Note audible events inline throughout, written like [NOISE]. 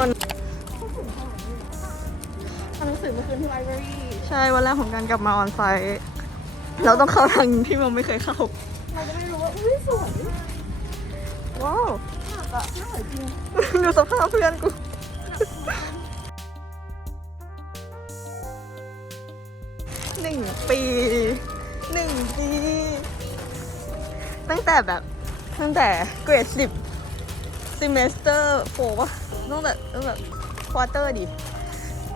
morning นะทุกคนทำหนังสือเมื่อคืนที่ไลบรารีใช่วันแรกของการกลับมาออนไซต์เราต้องเข้าทางที่เราไม่เคยเข้าเราจะไม่รู้ว่าอุ้ยสวยว้าวมากอะน่าสวยจริงดูสภาพเพื่อนกูหนึ่งปีหนึ่งปี ตั้งแต่แบบ ตั้งแต่เกรดสิบ semester โฟวะตั้งแต่ตั้งแต่ควอเตอร์ดิ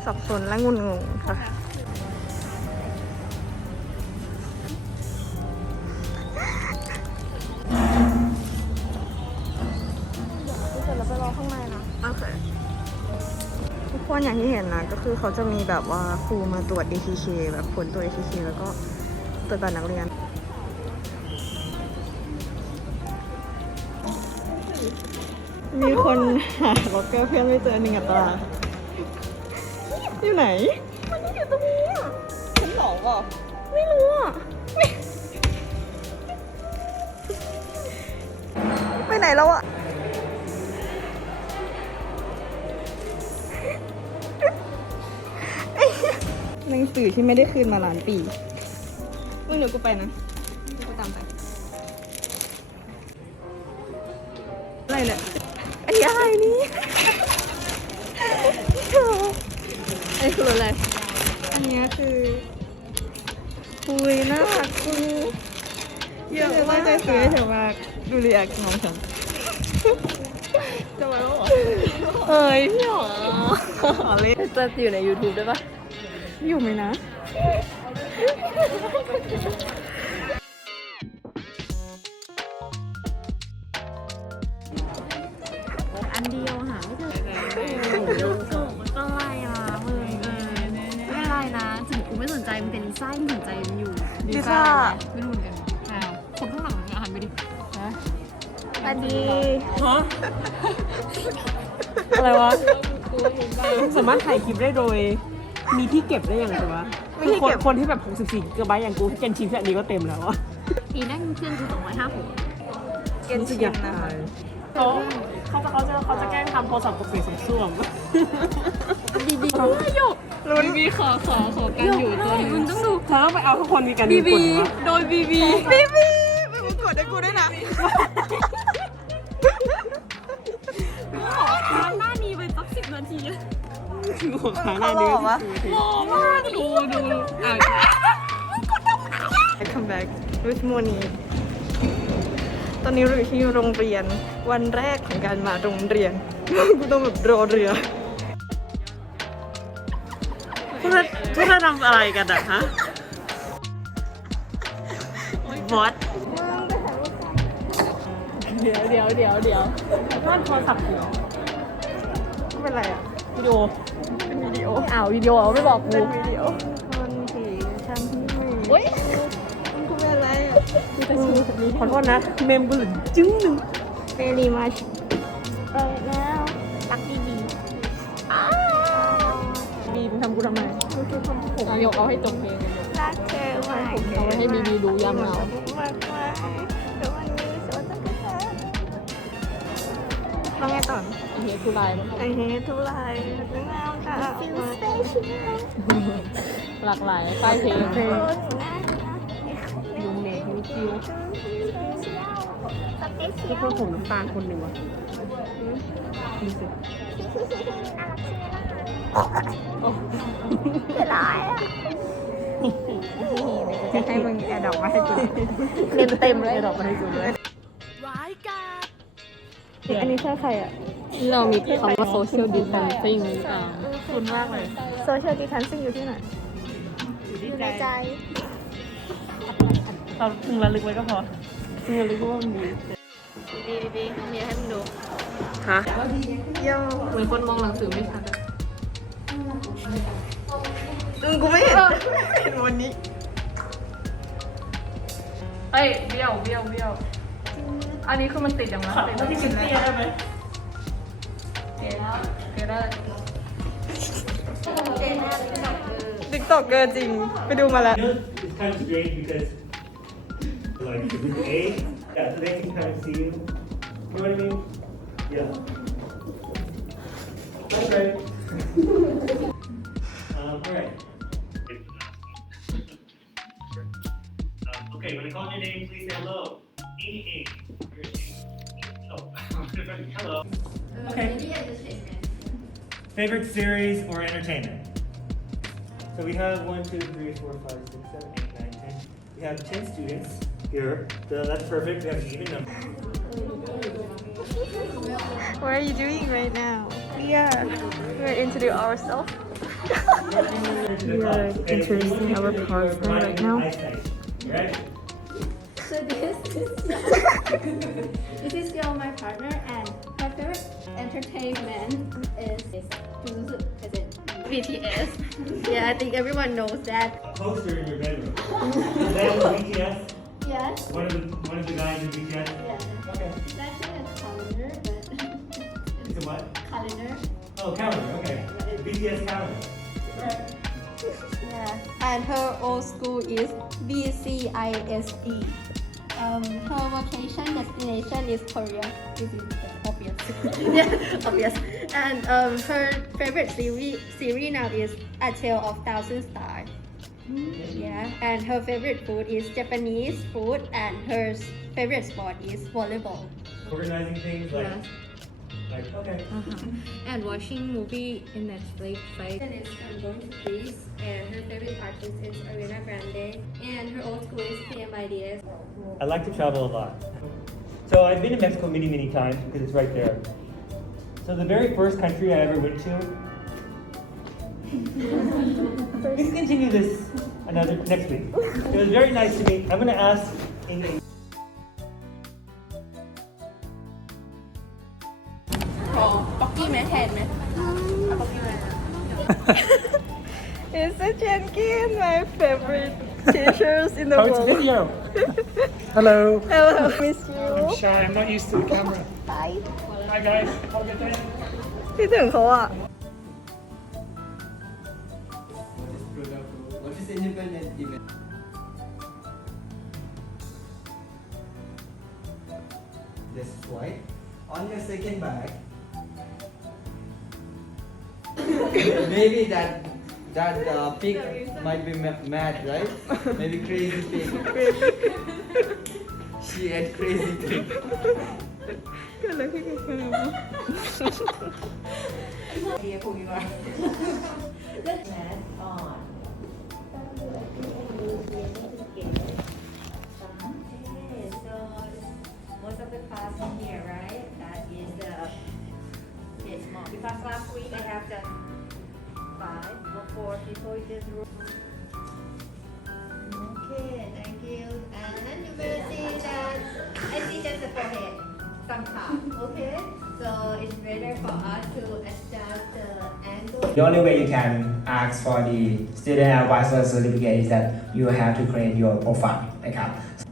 สับสนและงุนงงค่ะเสร็จแล้วไปรอข้างในนะ โอเค ทุกคนอย่างที่เห็นนะ ก็คือเขาจะมีแบบว่าครูมาตรวจ ATK แบบผลตรวจ ATK แล้วก็ตรวจบัตรนักเรียน มีคนหาล็อกเกอร์เพื่อนไม่เจอหนึ่งอัตราอยู่ไหน มันนี่อยู่ตรงนี้อะชั้นสองป่ะไม่รู้อะไปไหนแล้วอะหนังสือที่ไม่ได้คืนมาหลายปีมึงเดี๋ยวกูไปนะากดูรีแอคน้องฉันจะมาแล้วเหรอเอ้ยพี่หรอเล่นจะอยู่ใน YouTube ได้ปะอยู่ไหมนะ อันเดียวหาไม่เจอส่งมันก็ไล่อะมึงเออไม่เป็นไรนะ ถึงกูไม่สนใจมึงแต่ลิซ่ายังสนใจมึงอยู่ลิซ่าไม่รู้ วัสดีฮะอะไรวะสามารถถ่ายคลิปได้โดย มีที่เก็บได้อย่างไรวะมีที่คนเก็บคนที่แบบ 64กิกะไบต์อย่างกูที่เกนชิมแค่อันนี้ก็เต็มแล้วอะปีนั่งเครื่องกูสองร้อยห้าหกเกณฑ์ชิมนะคะเขาเขาจะเขาจะเขาจะแกล้งทำโทรศัพท์ตกเสียงส้วมบีบีหยกลุ้นบีบีขอขอขอกันอยู่ตัวนึงมึงต้องดูเธอต้องไปเอาทุกคนมีกันบีมีบีกฎวะโดยบีบีบีบีไปมึงกดให้กูด้วยนะ นาทีหัวขาหน้าเขาหเนื้ล่ออวหล่อมากดูดูอะ I come back with money ตอนนี้เราอยู่ที่โรงเรียนวันแรกของการมาโรงเรียน กูต้องแบบรอเรือพวกเธอพวกเธอทำอะไรกันอะฮะบอสเดี๋ยวเดี๋ยวเดี๋ยวเดี๋ยวนั่นโทรศัพท์เหรอ ดีโอเป็นวิดีโออ้าววิดีโอไม่บอกกูเป็นวิดีโอคนที่ฉันไม่โอ๊ยกูเป็นอะไรอะขอโทษนะเมมเบอร์จึ้งหนึ่ง very much ไปแล้วรักดีดีบีมทำกูทำไมเอายกเอาให้จบเพลงกันยกรักเธอมากเอาไว้ให้บีบีดูย้ำเงามากมากแต่วันนี้สวัสดีค่ะต้องไงต่อไอ เฮียกูไลน์ไอเฮทุไลงามค่ะหลากหลายป้ายเพลงลุงเนทมิคิวที่เพื่อนผมน้ำตาลคนหนึ่งวะดูสิจะให้มึงแอดดอกมาให้กูเต็มเต็มเลยให้ดอกมาให้กูด้วย อันนี้ใช่ใครอะที่เรามีคำว่า social distancing อ่าคุณมากเลยโซเชียลดิทันซิ่งอยู่ที่ไหน อยู่ในใจ เราพึงระลึกไว้ก็พอพึงระลึกว่ามันมีบีบีบีมีให้มึงดู ฮะโย่เหมือนคนมองหนังสือไม่ชัดอะอืมกูไม่เห็นไม่เห็นวันนี้เฮ้ยเบี้ยวเบี้ยวเบี้ยว อันนี้คือมันติดอย่างนั้นติดแล้วที่ชิ้นเตี้ยได้ไหมเกแล้วเกได้ติ๊กตอกเกอร์จริง ไปดูมาแล้ว You know, it's kind of strange because, like, if it's A, yeah, so they can kind of see you. You know what I mean? Yeah. That's right. um, all right. Um, okay, when I call your name, please say hello. Ing Ing. Where's Ing? Oh, hello. Okay. Favorite series or entertainment? So we have one, two, three, four, five, six, seven, eight, nine, ten. We have ten students here. So that's perfect. We have an even number. What are you doing right now? Yeah, we're introducing ourselves. [LAUGHS] We are introducing our partner right now. You ready? So this is [LAUGHS] this is still my partner and her favorite entertainment is is as in BTS. Yeah, I think everyone knows that. A poster in your bedroom. [LAUGHS] Is that BTS? Yes. One of the one of the guys in BTS? Yeah. Okay. It's actually a calendar, but [LAUGHS] It's a what? calendar. Oh, calendar. Okay. BTS calendar. Yeah. And her old school is BCISD. Um, her vacation destination is Korea. This is obvious. [LAUGHS] yeah, obvious. And um, her favorite series series now is A Tale of Thousand Stars. Yeah, and her favorite food is Japanese food, and her s- favorite sport is volleyball. Organizing things like Yes. Like okay. [LAUGHS] and watching movie in Netflix like And is um, going to Greece, and her favorite artist is Ariana Grande, and her old school is PMIDS. I like to travel a lot. So I've been to Mexico many, many times because it's right there. So the very first country I ever went to. [LAUGHS] we can continue this another next week. It was very nice to meet. I'm gonna ask in. [LAUGHS] It's a Jenkins, my favorite teachers in the oh, world. video. [LAUGHS] Hello. Hello, miss you. I'm shy. I'm not used to the camera. Bye. Hi guys. Have a good so 这很好啊。Maybe that that uh, pig might be ma- mad, right? Maybe crazy pig. [LAUGHS] she had crazy pig. Kala ko kakala mo. Idea you on. Okay, so most of the class in here, right? That is the it's more because last week I have the five before before you room. Okay, thank you. And you will see that I see just the forehead sometimes. Okay, so it's better for us to adjust the angle. The only way you can ask for the student advisor certificate is that you have to create your profile. Okay.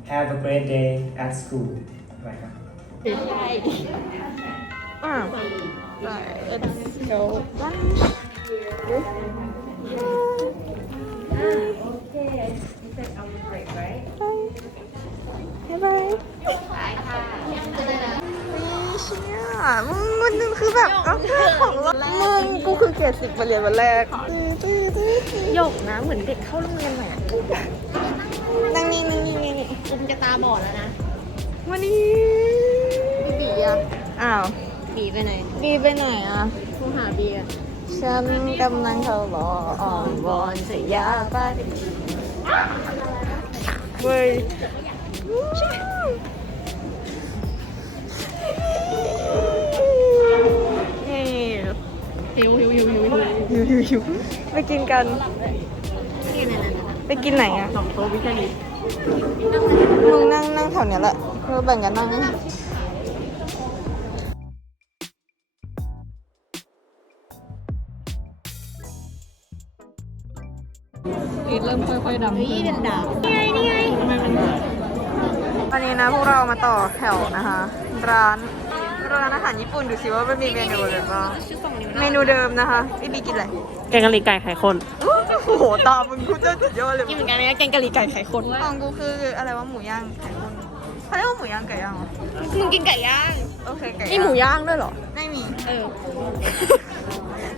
Have a great day at school. Bye. Bye. Bye. Let's go lunch. Okay, you said on break, right? Bye bye. นี่เชี่ยมึงวันหนึงคือแบบก็เพื่อนของเรามึงกูคือเกรดสิบมาเรียนวันแรกหยกนะเหมือนเด็กเข้าโรงเรียนใหม่อะนั่งนี่นี่นี่นี่กุมจะตาบอดแล้วนะวันนี้พี่บีอะอ้าว บีไปไหน บีไปไหนอะผู้หาบีอะ ฉันกำลังทะเขารออ่อนวอนจะอยากไปเว้ยหิวหิวหิวหิวหิวหิวหิวไปกินกัน ไปกินไหนอะสองโต๊ะวิชานี้มึงนั่งนั่งแถวเนี้ยแหละเราแบ่งกันนั่ง ค่อยๆดำนี่เป็นดาบวันนี้นะพวกเรามาต่อแถวนะคะ ร้านร้านอาหารญี่ปุ่นดูสิว่ามันมีเมนูอะไรบ้างชื่อสองนิ้วเมนูเดิมนะคะพี่บีกินอะไรแกงกะหรี่ไก่ไข่ข้นโอ้โหตามึงกูเจ้าสุดยอดเลยกินเหมือนกันนะแกงกะหรี่ไก่ไข่ข้นของกูคืออะไรวะหมูย่างไก่ย่างเขาเรียกว่าหมูย่างไก่ย่างเหรอมึงกินไก่ย่างโอเคไก่มีหมูย่างด้วยเหรอไม่มีเออ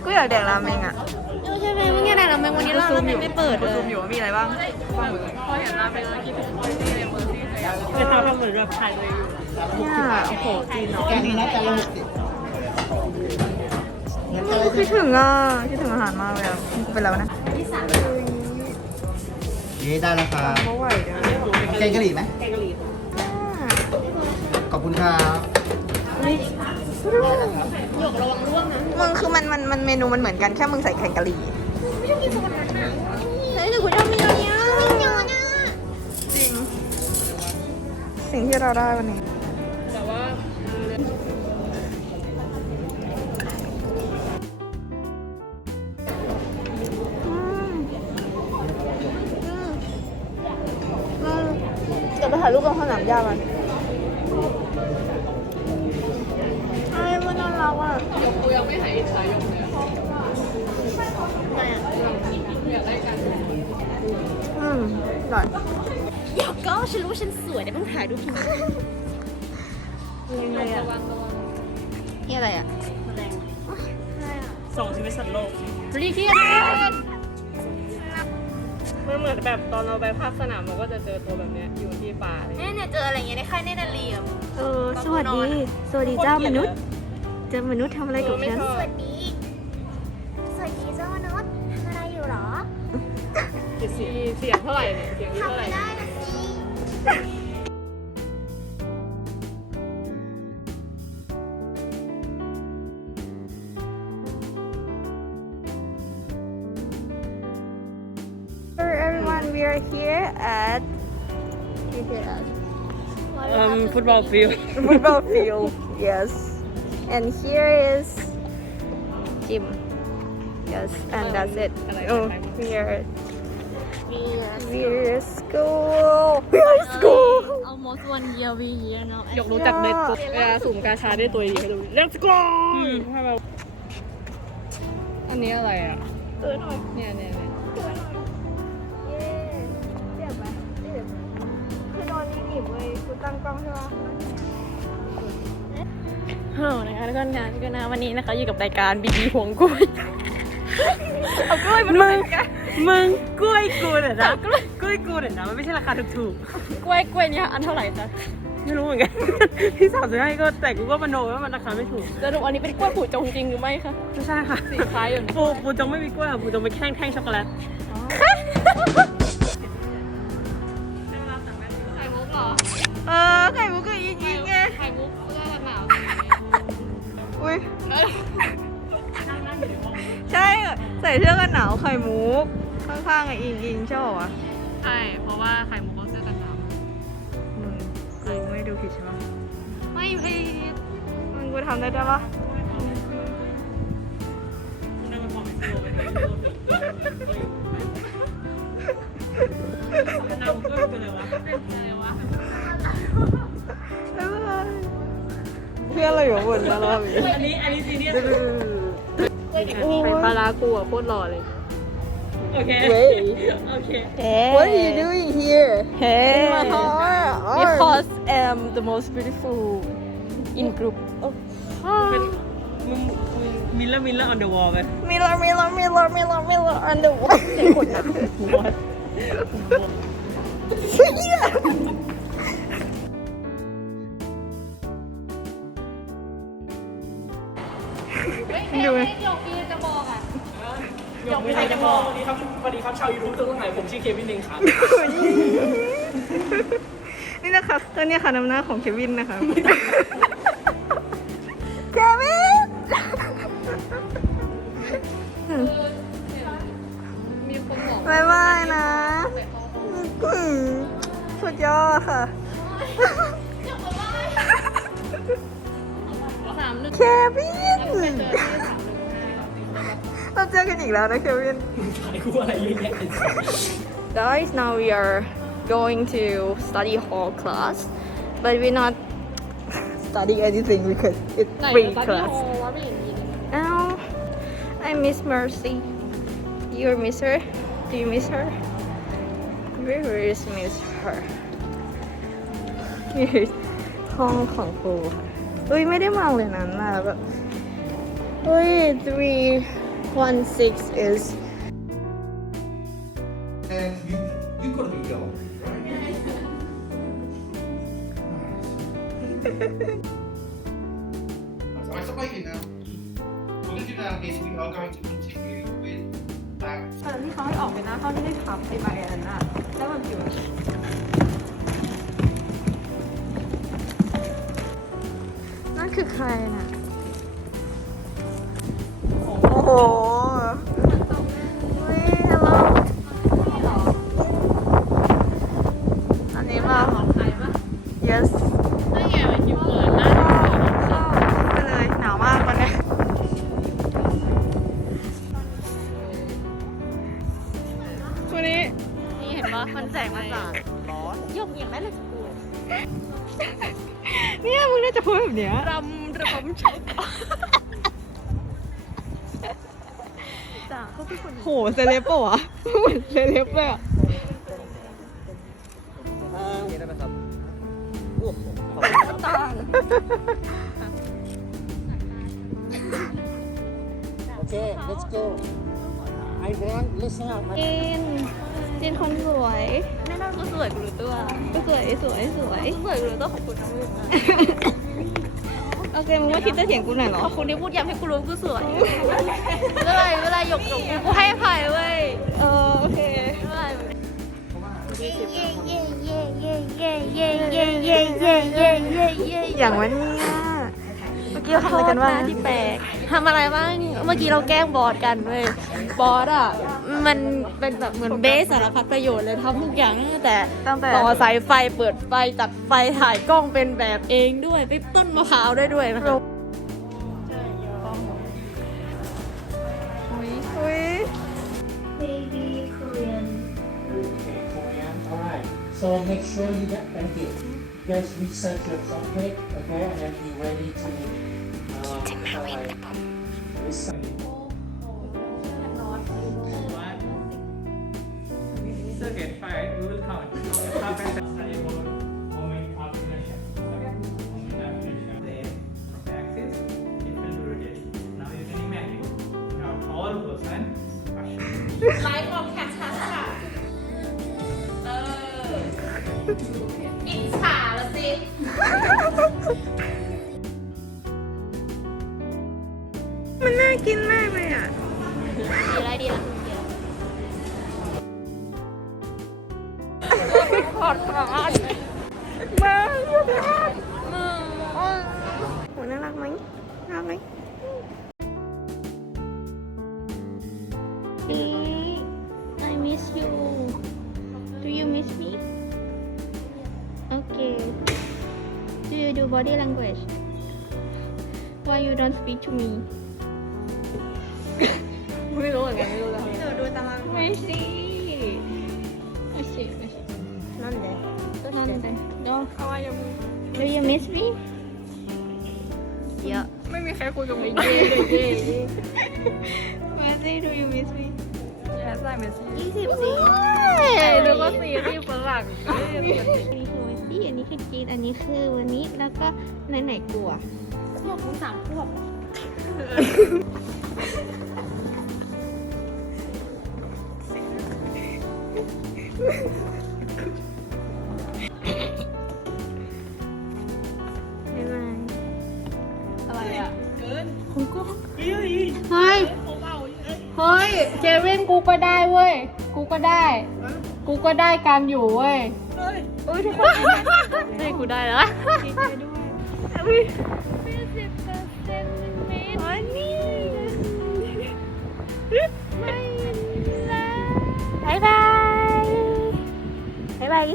กูอยากแดกราเมงอะใช่ไหมมึงยังไงล่ะมึงวันนี้เราไม่ไม่เปิดกูเลซูยมอยู่ว่ามีอะไรบ้างจะทำเหมือนแบบถ่ายเลยอยู่เนี่ยโอ้โหจีนเนาะแกนี้นะจานละหกสิบคิดถึงอะคิดถึงอาหารมากเลยอะไปแล้วนะนี่ได้ราคาเพราะไหวเดี๋ยวแกงกะหรี่ไหมแกงกะหรี่ขอบคุณครับ มึงคือมันมันมันเมนูมันเหมือนกันแค่มึงใส่แข่งกะหรี่เฮ้ยแต่กูชอบมีอันเนี้ยไม่เยอะนะจริง สิ่งที่เราได้วันนี้ แต่ว่าเดี๋ยวไปถ่ายรูปตรงสนามหญ้ามัน อืมหน่อยอยากก็ฉันรู้ว่าฉันสวยแต่ต้องถ่ายรูปทีนี้นี่อะไรอะสองชีวิตสัตว์โลกรีเคียนมันเหมือนแบบตอนเราไปภาคสนามเราก็จะเจอตัวแบบเนี้ยอยู่ที่ป่าอะไรเงี้ยเนี่ยเนี่ยเจออะไรอย่างเงี้ยในค่ายเนตรลีอะเออสวัสดี สวัสดีเจ้ามนุษย์ เจ้ามนุษย์ทำอะไรกับฉันสวัสดี เสียงเสียงเท่าไหร่เนี่ยเสียงนี้ ทำ เท่าไหร่ ไม่ได้นะสิ Hello everyone, we are here at um football field [LAUGHS] football field. Yes, and here is gym. Yes, and that's it. Oh, we are We are school. We are school. almost one year we year now ยกรู้จักเน็ตปุ๊บเวลาสุ่มกาชาได้ตัวดีให้ดู Let's go ให้เราอันนี้อะไรอะเออหน่อยเนี่ยเนี่ยเนี่ยเย้เจ็บไหมเจ็บคือโดนนี่หนีบเลยกูตั้งกล้องใช่ปะฮัลโหลนะคะทุกคนค่ะทุกคนนะวันนี้นะคะอยู่กับรายการบีบีห่วงกล้วยเอากล้วยมามึง มึงกล้วยกูเนี่ยนะกล้วยกูเนี่ยนะมันไม่ใช่ราคาถูกกล้วยกล้วยเนี่ยอันเท่าไหร่จ๊ะๆไม่รู้เหมือนกันที่สาวซื้อให้ก็แต่กูก็มโนว่ามันราคาไม่ถูกสรุปอันนี้เป็นกล้วยผูจงจริงหรือไม่คะไม่ใช่ค่ะสีคล้ายอยู่นะปูปูจงไม่มีกล้วยค่ะปูจงเป็นแท่งแท่งช็อกโกแลตไข่มุกเหรอเออไข่มุกกับยิงยิงไงไข่มุกเสื้อกันหนาวอุ้ยใช่ใส่เสื้อกันหนาวไข่มุก ข้างๆอะอิงอิงชอบอะใช่ เพราะว่าไข่มุกเขาเสื้อกันหนาวมึงกูไม่ดูผิดใช่ปะไม่ผิดมึงกูทำได้ด้วยปะเอากล้วยไปเลยวะบ๊ายบายเพื่อนเราอยู่บนนะรอบนี้อันนี้อันนี้ซีเรียสไข่ปลาร้ากูอะโคตรหล่อเลย โอเคเว้ยโอเค What are you doing here? Hey. In my heart. because I'm the most beautiful in group เป็นมึงมึงมิลเลอร์มิลเลอร์ on the wall ไป Miller, Miller, Miller, Miller, Miller on the wall. ดูไหมยก ไม่ใช่จะบอกวันนี้ครับวันนี้ครับชาวยูทูบตัวไหนผมชื่อเควินเองครับนี่นะคะตัวเนี้ค่ะน้ำหน้าของเควินนะคะ กันอีกแล้วนะเควิน ไอ้กูอะไรเยอะแยะ Guys, now we are going to study hall class, but we're not studying anything because it's ไหน free ตอนที่ class. โอว่าไม่เห็นมีเลย Oh, I miss Mercy. You miss her? Do you miss her? Where is miss her? Here's ห้องของครูค่ะอุ้ยไม่ได้มองเลยนั้นนะแล้วแบบอุ้ย three one six is And you, you gotta be yellow, right? So I you now. What we're going to do now is we are going to continue with that ตอนที่เขาให้ออกไปนะเขาไม่ได้ทำไอ้ใบอันนั้นอะแล้วมันอยู่ นั่นคือใครน่ะ โอ้โห ปะวะเหมือนเซเลบเลยอะเห็นได้ไหมครับโอ้โหต่าง Okay, let's go. I want listen up. จีนจีนคนสวยแน่นอนก็สวยกูรู้ตัวก็สวยสวยสวยสวยกูรู้ตัวขอบคุณนะมึงโอ เคมึงว่าคิดจะเถียงกูหน่อยเหรอ ขอบคุณที่พูดย้ำให้กูรู้ว่ากูสวยเวลาเวลาหยกหยกกูให้อภัยเว้ย เออโอเคเวลาอย่างวันนี้เมื่อกี้เราทำอะไรกันบ้างที่แปลกทำอะไรบ้าง เมื่อกี้เราแกล้งบอสกันเว้ย บอสอะ มันเป็นแบบเหมือนเบสสารพัดประโยชน์เลยทำทุกอย่างตั้งแต่ตั้งแต่ต่อสายไฟเปิดไฟจัดไฟถ่ายกล้องเป็นแบบเองด้วยไปต้นมะพร้าวได้ด้วยนะคะอุ้ย Baby Korean. Okay, Korean. All right. So make sure you get thank you. You guys research your topic, okay, and then be ready to. Um, like, listen. It's okay, fine. We will count. Half and study about moment calculation. Okay? Moment calculation. Then from the axis, it will rotate. Now you can imagine. Now tall person. ไลฟ์ของแคปชั่นค่ะ เอออิจฉาละสิ speak to me ไม่รู้เหมือนกันไม่รู้แล้วเดี๋ยวดูตารางไม่สิไม่สิไม่สินั่นเด็นั่นเด็เดี๋ยว เอาไว้ยังมึง Do you miss me เยอะ ไม่มีใครคุยกับมึงเย่เลยเย่เย่ Messi Do you miss me แย่ใส่เมสซี่ยี่สิบสี่ดูก็ซีรีส์ฝรั่งเอ้ยอันนี้คือเมสซี่อันนี้คือจีนอันนี้คือวันนี้แล้วก็ไหนไหนๆกลัวพวกมึงสามพวก บ๊ายบายอะไรอะเฮ้ยเฮ้ยเควินกูก็ได้เว้ย กูก็ได้ กูก็ได้การอยู่เว้ยเอ้ยทุกคน เฮ้ยกูได้แล้วดีใจด้วย บายบายบายบายบายบาย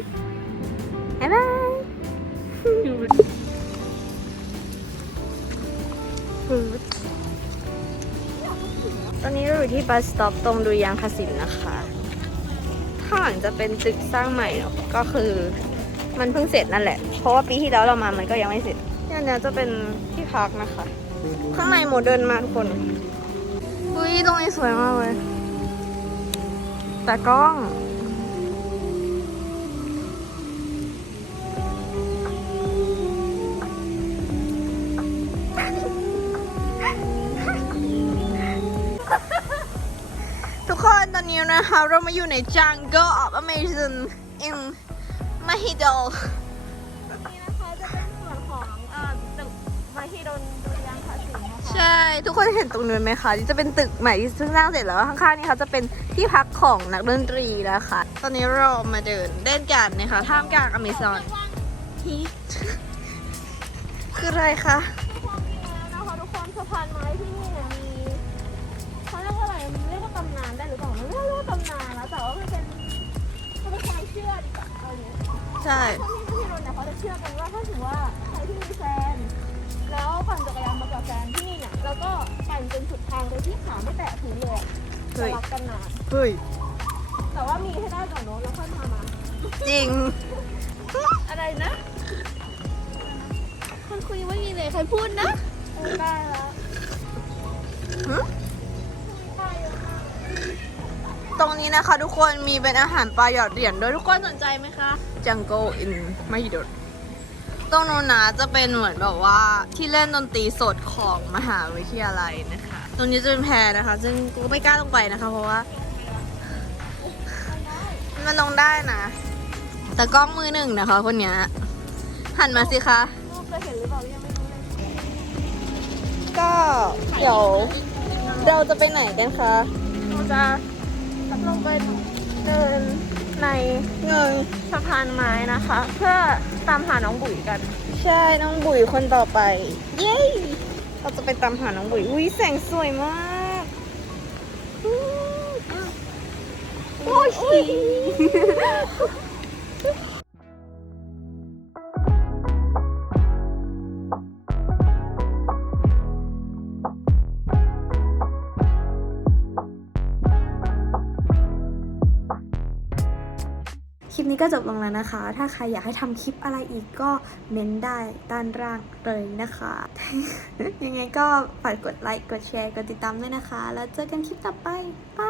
ตอนนี้เราอยู่ที่บัสสต็อปตรงดุยางคศิลป์นะคะข้างหลังจะเป็นตึกสร้างใหม่เนอะก็คือมันเพิ่งเสร็จนั่นแหละ เพราะว่าปีที่แล้วเรามามันก็ยังไม่เสร็จเนี่ยเนี่ยจะเป็นที่พักนะคะ ข้างในโมเดิร์นมากทุกคน อุ้ยตรงนี้สวยมากเลย แต่กล้อง ทุกคนตอนนี้นะคะ เรามาอยู่ใน Jungle of Amazon in Mahidol นี่นะคะจะเป็นส่วนของเอ่อตึกมาฮิดนดุริยางค ศิลป์นะคะใช่ทุกคนเห็นตรงนู้นไหมคะนี่จะเป็นตึกใหม่ที่เพิ่งสร้างเสร็จแล้วข้างๆนี่เขาจะเป็นที่พักของนักดนตรีนะคะ ตอนนี้เรามาเดินเล่นกันนะคะท่ามกลางอเมซอนฮีคืออะไรคะความจริงแล้วนะคะทุกคนสะพานไม้ที่นี่เนี่ยมีเขาเรียกว่าอะไรเรียกว่าตำนานได้หรือเปล่ามันไม่เรียกว่าตำนานนะแต่ว่ามันเป็นมันเป็นความเชื่อดีกว่าเอาอย่างนี้ใช่คนที่ที่นนท์เนี่ยเขาจะเชื่อกันว่าถ้าถือว่าใครที่มีแฟน แล้วปั่นจักรยานมากับแฟนที่นี่เนี่ยแล้วก็ปั่นจนสุดทางโดยที่ขาไม่แตะพื้นเลยอะจะเฮ้ยรักกันนานเฮ้ย แต่ว่ามีให้ได้ก่อนเนอะแล้วค่อยพามา จริง อะไรนะคนคุยไม่มีเลยใครพูดนะเออได้แล้วหึตรงนี้นะคะทุกคนมีเป็นอาหารปลาหยอดเหรียญด้วยทุกคนสนใจไหมคะ Jungle in มหิดล ตรงนู้นนะจะเป็นเหมือนแบบว่าที่เล่นดนตรีสดของมหาวิทยาลัยนะคะ ตรงนี้จะเป็นแพรนะคะ ซึ่งกูไม่กล้าลงไปนะคะ เพราะว่า มันลงได้นะ แต่กล้องมือหนึ่งนะคะ คนเนี้ยหันมาสิคะกเคยเห็นหรือเปล่ายังไม่รู้เลยก็เดี๋ยวเราจะไปไหนกันคะเราจะลงไปเดิน ในเงินสะพานไม้นะคะ เพื่อตามหาน้องบุ๋ยกัน ใช่น้องบุ๋ยคนต่อไป เย้เราจะไปตามหาน้องบุ๋ยอุ้ยแสงสวยมากอู้โอ้ย ก็จบลงแล้วนะคะ ถ้าใครอยากให้ทำคลิปอะไรอีกก็เม้นได้ด้านล่างเลยนะคะ ยังไงก็ฝากกดไลค์ กดแชร์ กดติดตามด้วยนะคะ แล้วเจอกันคลิปต่อไปบาย